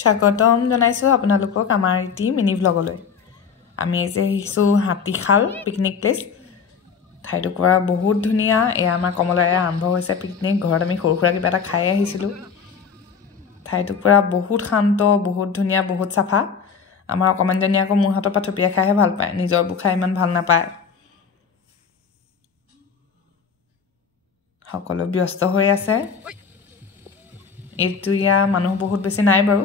স্বাগতম জনাইছো আপোনালোকক আমাৰ ইটি মিনি ভ্লগলৈ আমি যে আহিছো হাতীখাল পিকনিক প্লেস ঠাইটুকুৰা বহুত ধুনিয়া এয়া আমাৰ কমলাৰে আৰম্ভ হৈছে পিকনিক ঘৰত আমি সৰুখুৰা কিবা এটা খাই আহিছিলো ঠাইটুকুৰা বহুত শান্ত বহুত ধুনিয়া বহুত সাফা আমাৰ অকমানজনী আকৌ মোৰ হাতৰ পাথপিয়া খাইহে ভাল পায় নিজৰ বুখাই ইমান ভাল নাপায় সকলো ব্যস্ত হৈ আছে এইটো ইয়া মানুহ বহুত বেছি নাই বাৰু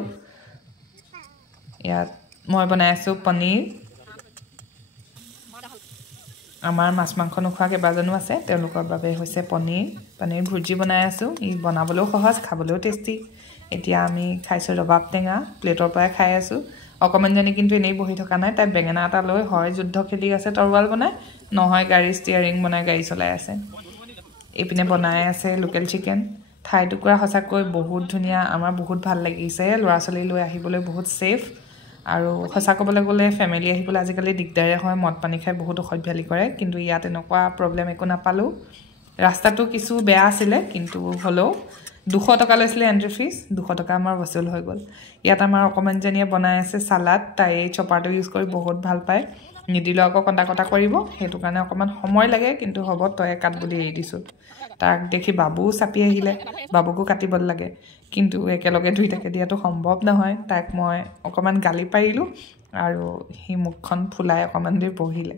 ইয়াত মই বনাই আছো পনীৰ আমাৰ মাছ মাংস নোখোৱা কেইবাজনো আছে তেওঁলোকৰ বাবে হৈছে পনীৰ ভুজি বনাই আছো ই বনাবলৈও সহজ খাবলৈও টেষ্টি এতিয়া আমি খাইছো ৰবাব টেঙা প্লেটৰ পৰাই খাই আছো অকমানজনী কিন্তু এনেই বহি থকা নাই তাই বেঙেনা এটা লৈ হয় যুদ্ধ খেলি আছে তৰৱাল বনাই নহয় গাড়ী ষ্টিয়াৰিং বনাই গাড়ী চলাই আছে এপিনে বনাই আছে লোকেল চিকেন ঠাইটুকুৰা হসাকৈ বহুত ধুনিয়া আমাৰ বহুত ভাল লাগিছে লৰা চলি লৈ আহিবলৈ বহুত সেফ আৰু হসা কবলৈ গলে ফ্যামিলি আহিবলৈ আজিকালি দিগদাৰে হয় মদ পানী খাই বহুত অসভ্যালি কৰে কিন্তু ইয়াত এনেকুৱা প্ৰবলেম একো নাপালো ৰাস্তাটো কিছু বেয়া আছিল কিন্তু হলো 200 টকা লৈছিলে এন্ট্ৰি ফিস 200 টকা আমাৰ বসুল হৈ গল ইয়াত আমাৰ অকমানজনীয়ে বনাই আছে সালাড তাই চপাৰটো ইউজ কৰি বহুত ভাল পায় নিদিলো আকৌ কটা কৰিব হেতু কাৰণে অকমান সময় লাগে কিন্তু হ'ব তয় কাট বুলি এৰি দিছো তাক দেখি বাবু চাপি আহিলে বাবুকো কাটিবল লাগে কিন্তু একেলগে দুইটাকে দিয়াটো সম্ভৱ নহয় তাক মই অকমান গালি পাৰিলো আৰু হি মুখখন ফুলাই অকমান দেৰি বহিলে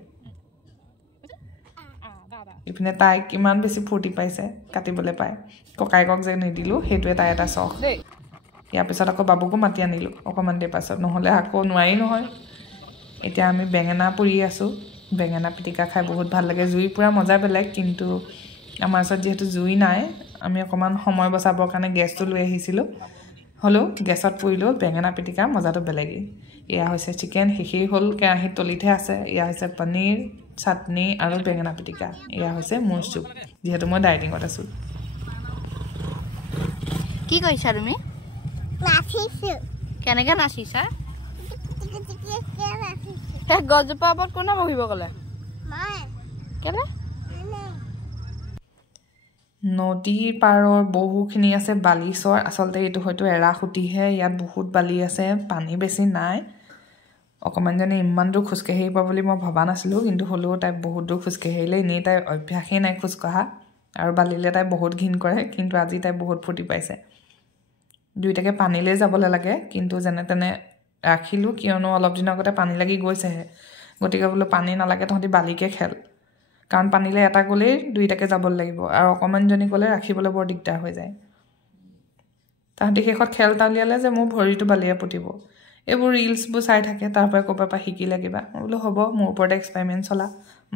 ইপিনে তাই কিমান বেছি ফুৰ্তি পাইছে কাটিবলে পায় ককাইকক যে নিদিলো হেতুৱে তাই এটা চখ ইয়াৰ পিছত আকৌ বাবুকো মাতি আনিলো অকমান দেৰি পাছত নহলে আকৌ নোৱাৰি নহয় এতিয়া আমি বেঙেনা পুৰি আছো বেঙেনা পিটিকা খাই বহুত ভাল লাগে জুই পুৰা মজা বেলেগ কিন্তু আমাৰ ওচৰত যেহেতু জুই নাই আমি অকমান সময় বচাবৰ কাৰণে গেছটো লৈ আহিছিলো হলো গেছত পুৰিলো বেঙেনা পিটিকা মজাটো বেলেগই এয়া হৈছে চিকেন হিহি হল কেৰাহী তলিতে আছে এয়া হৈছে পনীৰ চাটনি আৰু বেঙেনা পিটিকা এয়া হৈছে মোৰ চুপ যেহেতু মই ডায়েটিংত আছো কি কৈছা তুমি নাচিছো কেনেকৈ নাচিছা হে গজপা ওপৰত কোনে বহিব গলে মই কেলে নদীৰ পাৰৰ বহুখিনি আছে বালিচৰ আচলতে এইটো হয়তো এৰা খুটিহে ইয়াত বহুত বালি আছে পানী বেছি নাই অকমানজনী ইমান দূৰ খুজকাঢ়ি আহিব বুলি মই ভবা নাছিলো কিন্তু হলেও তাই বহুত দূৰ খুজকাঢ়িলে এনেই তাই অভ্যাসেই নাই খুজকঢ়া আৰু বালিলে তাই বহুত ঘিন কৰে কিন্তু আজি তাই বহুত ফুটি পাইছে দুইটাকে পানীলৈ যাবলৈ লাগে কিন্তু যেনে তেনে ৰাখিলো কিয়নো অলপ দিনৰ আগতে পানী লাগি গৈছেহে গতিকে বোলো পানী নালাগে তহঁতি বালিকে খেল কাৰণ পানীলে এটা গলেই দুইটাকে যাব লাগিব আৰু অকমানজনী গলে ৰাখিবলৈ বৰ দিগদাৰ হৈ যায় তাহাঁতি শেষত খেল তালিয়ালে যে মোৰ ভৰিটো বালিয়ে পুতিব এইবোৰ ৰিলছবোৰ চাই থাকে তাৰ পৰা ক'ৰবাৰ পৰা শিকিলে কিবা মই বোলো হ'ব মোৰ ওপৰতে এক্সপেৰিমেণ্ট চলা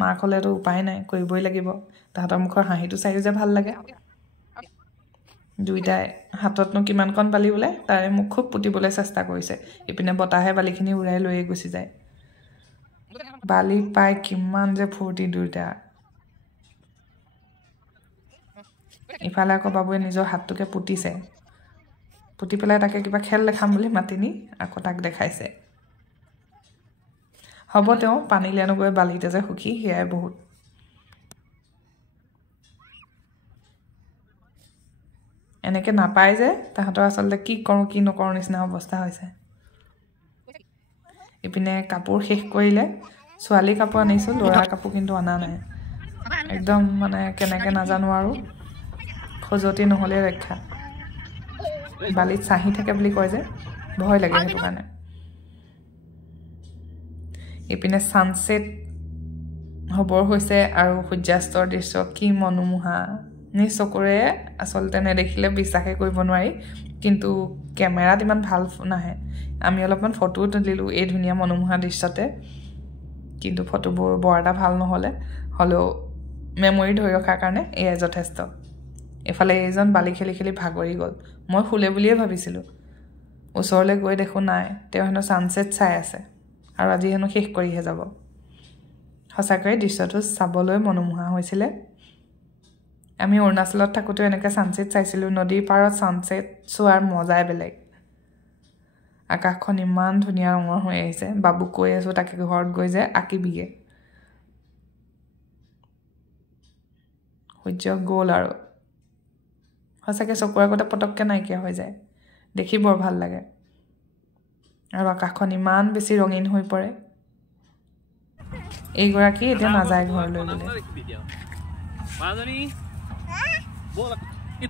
মাক হ'লেতো উপায় নাই কৰিবই লাগিব তাহাঁতৰ মুখৰ হাঁহিটো চাইও যে ভাল লাগে দুইটাই হাততনো কিমানকণ বালি ওলাই তাৰে মুখ খুব পুতিবলৈ চেষ্টা কৰিছে ইপিনে বতাহে বালিখিনি উৰাই লৈয়ে গুচি যায় বালি পাই কিমান যে ফূৰ্তি দুইটা ইফালে আকৌ বাবুৱে নিজৰ হাতটোকে পুতিছে পুতি পেলাই তাকে কিবা খেল দেখাম বুলি মাতিনি আকৌ তাক দেখাইছে হ'ব তেওঁ পানীলে নগৈ বালিতে যে সুখী সেয়াই বহুত এনেকে নাপায় যে তাহাঁতৰ আচলতে কি কৰো কি নকৰো নিচিনা অৱস্থা হৈছে ইপিনে কাপোৰ শেষ কৰিলে ছোৱালী কাপোৰ আনিছো ল'ৰাৰ কাপোৰ কিন্তু অনা নাই একদম মানে কেনেকে নাজানো আৰু খজতি নহলে ৰক্ষা বালিত চাহি থাকে বুলি কয় যে ভয় লাগে হেতু কাৰণে ইপিনে সানসেট হবৰ হৈছে আৰু সূৰ্যাস্তৰ দৃশ্য কি মনোমোহা নিচকুৰে আচলতে নেদেখিলে বিশ্বাসে কৰিব নোৱাৰি কিন্তু কেমেৰাত ইমান ভাল নাহে আমি অলপমান ফটো তুলিলো এই ধুনীয়া মনোমোহা দৃশ্যতে কিন্তু ফটোবোৰ বৰ এটা ভাল নহলে হলো মেমৰি ধৰি ৰখাৰ কাৰণে এয়া যথেষ্ট এফালে এইজন বালি খেলি খেলি ভাগৰি গল মই ফুলে বুলিয়ে ভাবিছিলো ওচৰলৈ গৈ দেখো নাই তেওঁ হেনো সানসেট চাই আছে আৰু আজি হেনো শেষ কৰিহে যাব সঁচাকৈ দৃশ্যটো চাবলৈ মনোমোহা হৈছিল আমি অৰুণাচলত থাকোতে এনেকৈ সানসেট চাইছিলো নদীৰ পাৰত সানসেট চোৱাৰ মজাই বেলেগ আকাশখন ইমান ধুনীয়া ৰঙৰ হৈ আহিছে বাবুক কৈ আছো তাকে ঘৰত গৈ যে আঁকিবিগে সূৰ্য গ'ল আৰু সঁচাকৈ চকুৰ আগতে পটককৈ নাইকিয়া হৈ যায় দেখি বৰ ভাল লাগে আৰু আকাশখন ইমান বেছি ৰঙীন হৈ পৰে এইগৰাকী এতিয়া নাযায় ঘৰলৈ বোলে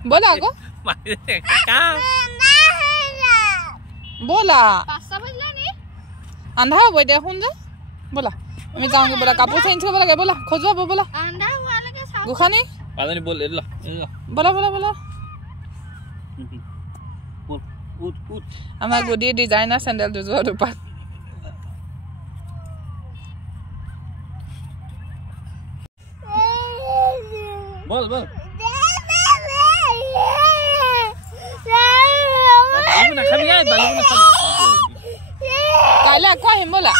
ব'লা আকৌ ব'লা আন্ধাৰ হ'ব এতিয়া শুন যে ব'লা আমি যাওঁগে ব'লা কাপোৰ চেঞ্জ কৰিব লাগে ব'লা খজুৱাব ব'লা গোসানী ব'লা ব'লা ব'লা আমাৰ গুডিৰ ডিজাইনাৰ চেণ্ডেল দুযোৰ দুপাত বল বল কাইলৈ আকৌ আহিম ব'লা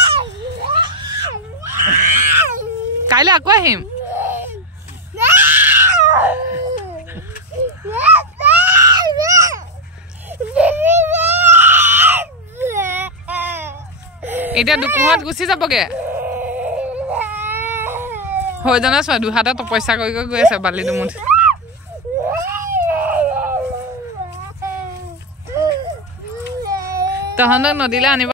কাইলৈ আকৌ আহিম এতিয়া দুকুহত গুচি যাবগে হৈ জানা চোৱা দুহাতে তপস্যা কৰি কৰি গৈ আছে বালি দুমুঠি তহঁতক নদীলৈ আনিব